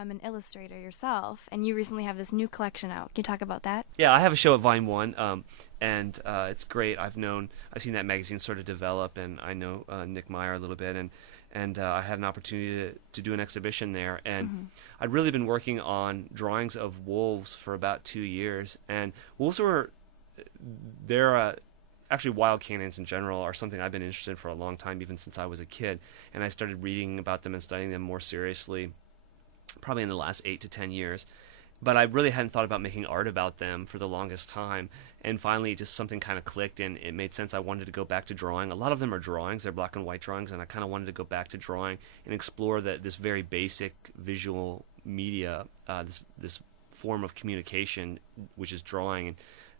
an illustrator yourself, and you recently have this new collection out. Can you talk about that? Yeah, I have a show at Volume One, and it's great. I've seen that magazine sort of develop, and I know Nick Meyer a little bit, and I had an opportunity to do an exhibition there, and I'd really been working on drawings of wolves for about 2 years, and wolves they're actually wild canines in general are something I've been interested in for a long time, even since I was a kid, and I started reading about them and studying them more seriously probably in the last 8 to 10 years. But I really hadn't thought about making art about them for the longest time. And finally, just something kind of clicked, and it made sense. I wanted to go back to drawing. A lot of them are drawings; they're black and white drawings, and I kind of wanted to go back to drawing and explore this very basic visual media, this form of communication, which is drawing,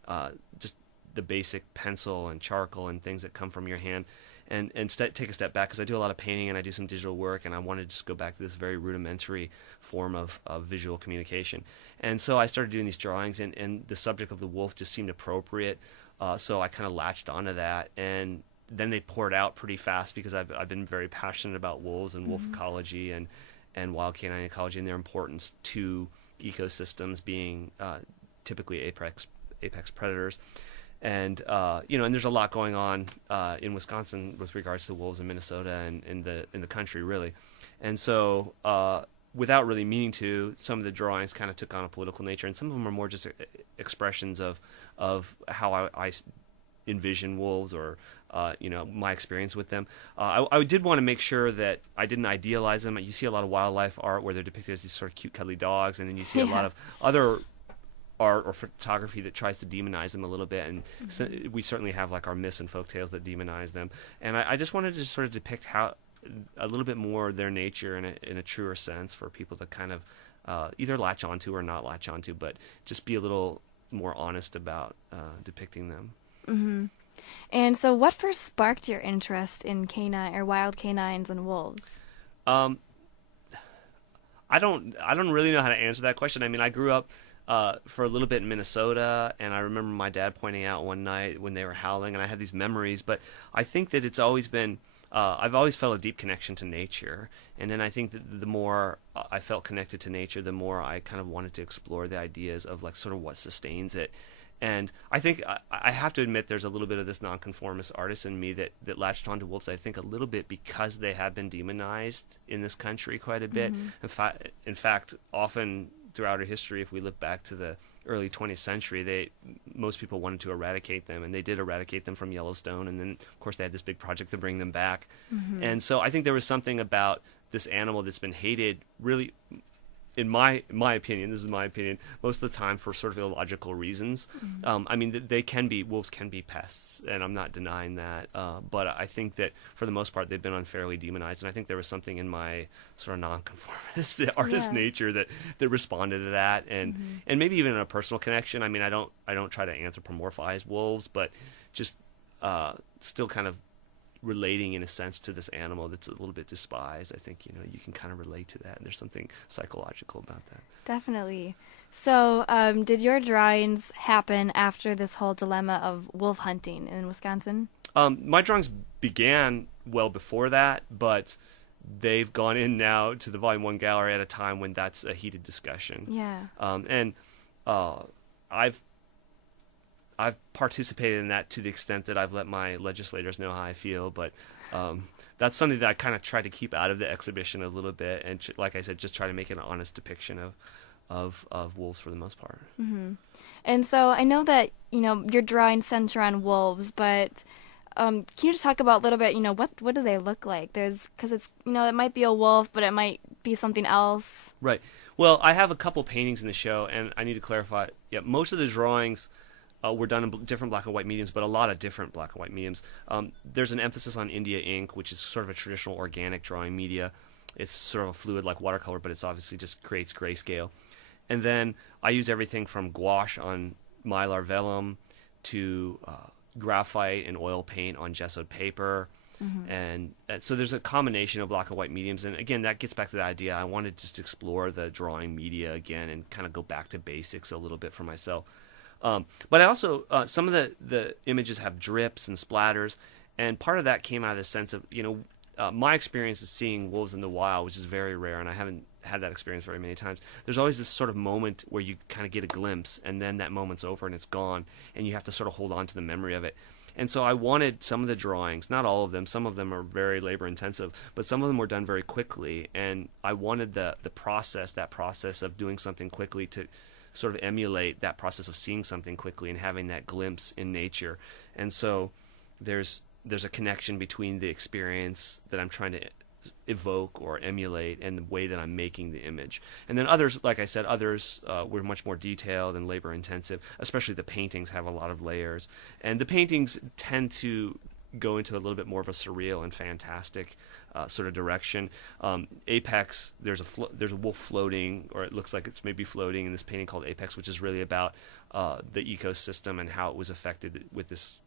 and just the basic pencil and charcoal and things that come from your hand. Take a step back, because I do a lot of painting and I do some digital work, and I wanted to just go back to this very rudimentary form of visual communication. And so I started doing these drawings, and the subject of the wolf just seemed appropriate, so I kind of latched onto that, and then they poured out pretty fast, because I've been very passionate about wolves and wolf ecology and wild canine ecology and their importance to ecosystems, being typically apex predators. And and there's a lot going on in Wisconsin with regards to wolves in Minnesota and in the country, really. And so without really meaning to, some of the drawings kind of took on a political nature, and some of them are more just expressions of how I envision wolves, or my experience with them. I did want to make sure that I didn't idealize them. You see a lot of wildlife art where they're depicted as these sort of cute, cuddly dogs, and then you see a lot of other art or photography that tries to demonize them a little bit, and so we certainly have like our myths and folk tales that demonize them, and I just wanted to sort of depict how a little bit more their nature in a truer sense, for people to kind of either latch onto or not latch onto, but just be a little more honest about depicting them. And so what first sparked your interest in canine or wild canines and wolves? I don't really know how to answer that question. I mean, I grew up for a little bit in Minnesota, and I remember my dad pointing out one night when they were howling, and I have these memories. But I think that it's always been, I've always felt a deep connection to nature, and then I think that the more I felt connected to nature, the more I kind of wanted to explore the ideas of like sort of what sustains it. And I think I have to admit there's a little bit of this nonconformist artist in me that latched onto wolves, I think, a little bit because they have been demonized in this country quite a bit. In fact, often throughout our history, if we look back to the early 20th century, most people wanted to eradicate them, and they did eradicate them from Yellowstone, and then of course they had this big project to bring them back. And so I think there was something about this animal that's been hated, really, in my opinion, this is my opinion, most of the time for sort of illogical reasons. I mean, wolves can be pests, and I'm not denying that, but I think that for the most part they've been unfairly demonized, and I think there was something in my sort of nonconformist artist nature that responded to that, and maybe even a personal connection. I mean, I don't try to anthropomorphize wolves, but just still kind of relating in a sense to this animal that's a little bit despised. I think you can kind of relate to that, and there's something psychological about that. Definitely. So did your drawings happen after this whole dilemma of wolf hunting in Wisconsin? My drawings began well before that, but they've gone in now to the Volume 1 gallery at a time when that's a heated discussion. And I've participated in that to the extent that I've let my legislators know how I feel, but that's something that I kind of try to keep out of the exhibition a little bit, and like I said, just try to make an honest depiction of wolves for the most part. And so I know that your drawings center on wolves, but can you just talk about a little bit, what do they look like? Because it's it might be a wolf, but it might be something else. Right. Well, I have a couple paintings in the show, and I need to clarify. Yeah, most of the drawings were done in different black and white mediums, but a lot of different black and white mediums. There's an emphasis on India ink, which is sort of a traditional organic drawing media. It's sort of a fluid like watercolor, but it's obviously just creates grayscale. And then I use everything from gouache on mylar vellum to graphite and oil paint on gessoed paper. And so there's a combination of black and white mediums. And again, that gets back to the idea. I wanted to just explore the drawing media again and kind of go back to basics a little bit for myself. But I also, some of the images have drips and splatters, and part of that came out of the sense of, my experience is seeing wolves in the wild, which is very rare, and I haven't had that experience very many times. There's always this sort of moment where you kind of get a glimpse, and then that moment's over and it's gone, and you have to sort of hold on to the memory of it. And so I wanted some of the drawings, not all of them, some of them are very labor intensive, but some of them were done very quickly, and I wanted that process of doing something quickly to sort of emulate that process of seeing something quickly and having that glimpse in nature. And so there's a connection between the experience that I'm trying to evoke or emulate and the way that I'm making the image. And then others, like I said, were much more detailed and labor intensive, especially the paintings have a lot of layers. And the paintings tend to go into a little bit more of a surreal and fantastic sort of direction. Apex, there's a wolf floating, or it looks like it's maybe floating in this painting called Apex, which is really about the ecosystem and how it was affected with this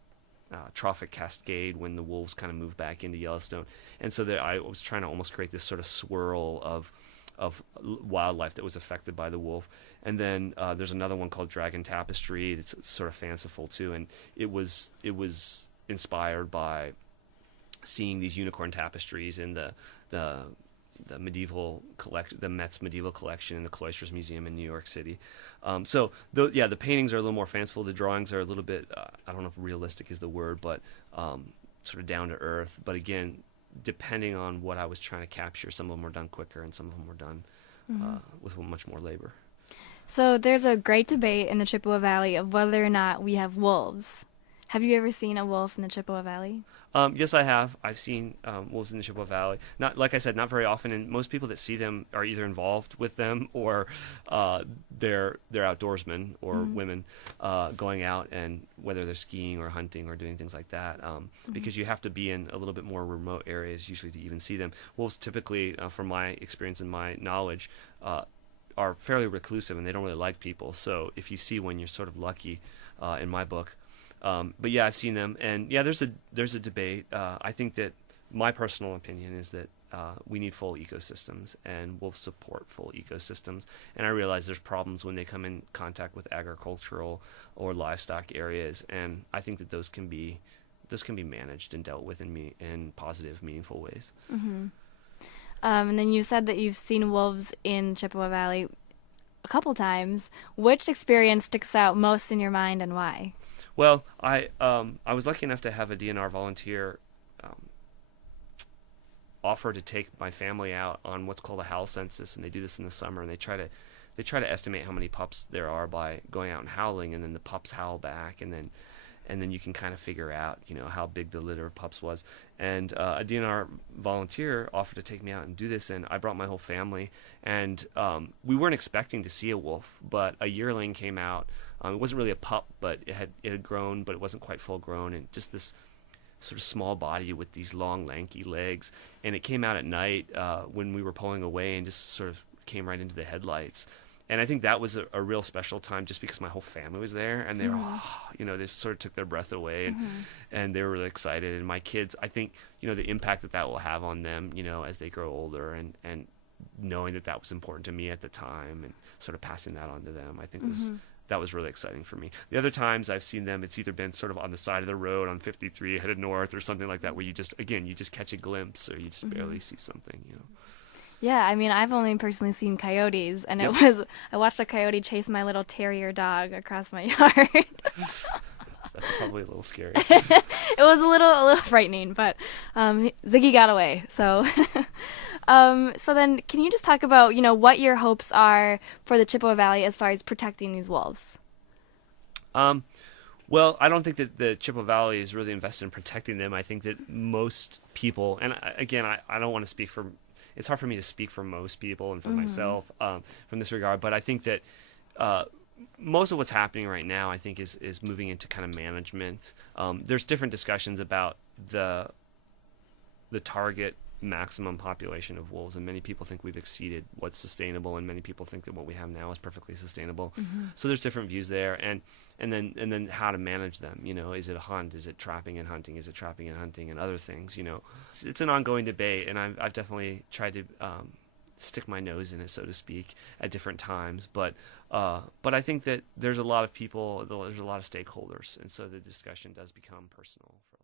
trophic cascade when the wolves kind of moved back into Yellowstone. And so I was trying to almost create this sort of swirl of wildlife that was affected by the wolf. And then there's another one called Dragon Tapestry. It's sort of fanciful too, and it was inspired by seeing these unicorn tapestries in the medieval collection, the Met's medieval collection in the Cloisters Museum in New York City. The paintings are a little more fanciful. The drawings are a little bit, I don't know if realistic is the word, but sort of down to earth. But again, depending on what I was trying to capture, some of them were done quicker and some of them were done with much more labor. So there's a great debate in the Chippewa Valley of whether or not we have wolves. Have you ever seen a wolf in the Chippewa Valley? Yes, I have. I've seen wolves in the Chippewa Valley. Not, like I said, not very often. And most people that see them are either involved with them or they're outdoorsmen or women going out, and whether they're skiing or hunting or doing things like that. Because you have to be in a little bit more remote areas usually to even see them. Wolves typically, from my experience and my knowledge, are fairly reclusive and they don't really like people. So if you see one, you're sort of lucky in my book. But yeah, I've seen them, and yeah, there's a debate. I think that my personal opinion is that we need full ecosystems, and wolves support full ecosystems. And I realize there's problems when they come in contact with agricultural or livestock areas, and I think that those can be managed and dealt with in positive, meaningful ways. Mm-hmm. And then you said that you've seen wolves in Chippewa Valley a couple times. Which experience sticks out most in your mind, and why? Well, I was lucky enough to have a DNR volunteer offer to take my family out on what's called a howl census, and they do this in the summer, and they try to estimate how many pups there are by going out and howling, and then the pups howl back, and then you can kind of figure out, how big the litter of pups was. And a DNR volunteer offered to take me out and do this, and I brought my whole family. And we weren't expecting to see a wolf, but a yearling came out. It wasn't really a pup, but it had grown, but it wasn't quite full grown, and just this sort of small body with these long, lanky legs. And it came out at night when we were pulling away, and just sort of came right into the headlights. And I think that was a real special time, just because my whole family was there, and they were, they sort of took their breath away, and they were really excited. And my kids, I think, the impact that will have on them, as they grow older, and knowing that was important to me at the time, and sort of passing that on to them, I think that was really exciting for me. The other times I've seen them, it's either been sort of on the side of the road on 53 headed north or something like that, where you just catch a glimpse, or you just barely see something, Yeah, I mean, I've only personally seen coyotes, and I watched a coyote chase my little terrier dog across my yard. That's probably a little scary. It was a little frightening, but Ziggy got away. So, so then, can you just talk about what your hopes are for the Chippewa Valley as far as protecting these wolves? Well, I don't think that the Chippewa Valley is really invested in protecting them. I think that most people, and again, I don't want to speak for. It's hard for me to speak for most people and for myself from this regard, but I think that most of what's happening right now, I think, is moving into kind of management. There's different discussions about the target maximum population of wolves, and many people think we've exceeded what's sustainable, and many people think that what we have now is perfectly sustainable. So there's different views there, and then how to manage them. Is it a hunt? Is it trapping and hunting? Is it trapping and hunting and other things? It's an ongoing debate, and I've definitely tried to stick my nose in it, so to speak, at different times. But I think that there's a lot of people, there's a lot of stakeholders, and so the discussion does become personal for